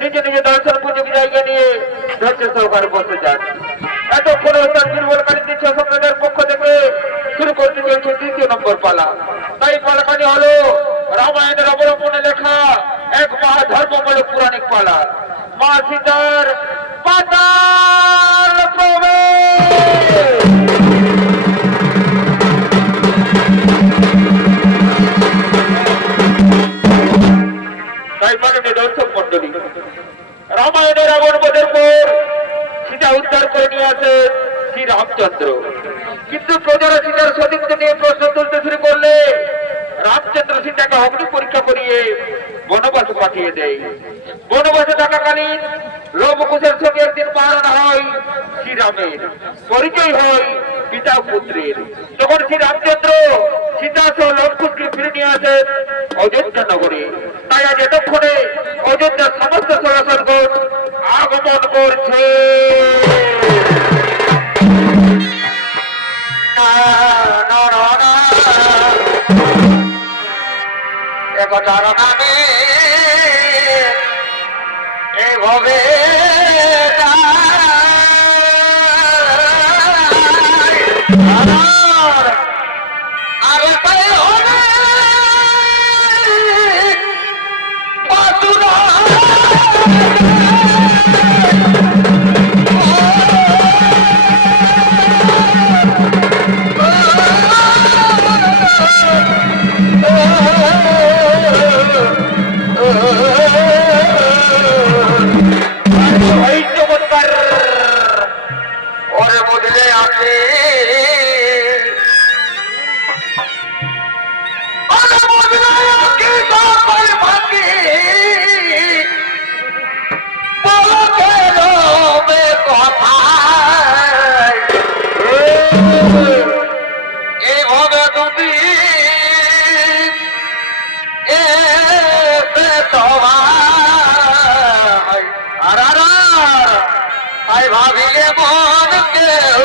নিজে নিজে দর্শন উপযোগী জায়গা নিয়ে ধৈর্য সহকারে বসে যান। এতক্ষণ দুর্বলকারী দৃশ্য সম্প্রদায়ের পক্ষ থেকে শুরু করতে চলছে ২য় নম্বর পালা। তাই পালাখানি হলো রামায়ণের অবলম্বনে লেখা এক মহাধর্মমূলক পৌরাণিক পালা, মা সীতার পাতাল প্রবেশ। তাই মাননীয় দর্শক মন্ডলী, রামায়ণের রাবণবধের পর সীতা উদ্ধার করে নিয়ে আসেন শ্রী রামচন্দ্র। কিন্তু প্রজারা সীতার সতীত্ব নিয়ে প্রশ্ন তুলতে শুরু করলে রামচন্দ্র সীতাকে অগ্নি পরীক্ষা করিয়ে বনবাসে পাঠিয়ে দেয়। বনবাসে থাকাকালীন লবকুশের সঙ্গে একদিন পাহারা হয় শ্রীরামের, পরিচয় হয় পিতা পুত্রের। তখন শ্রী রামচন্দ্র সীতা সহ লবকুশকে ফিরে নিয়ে আসেন অযোধ্যা নগরে। তাই আজ এতক্ষণে অযোধ্যার সমস্ত সরাসরগণ আগমন করছে। এভাবে ভাবিলে মন কেউ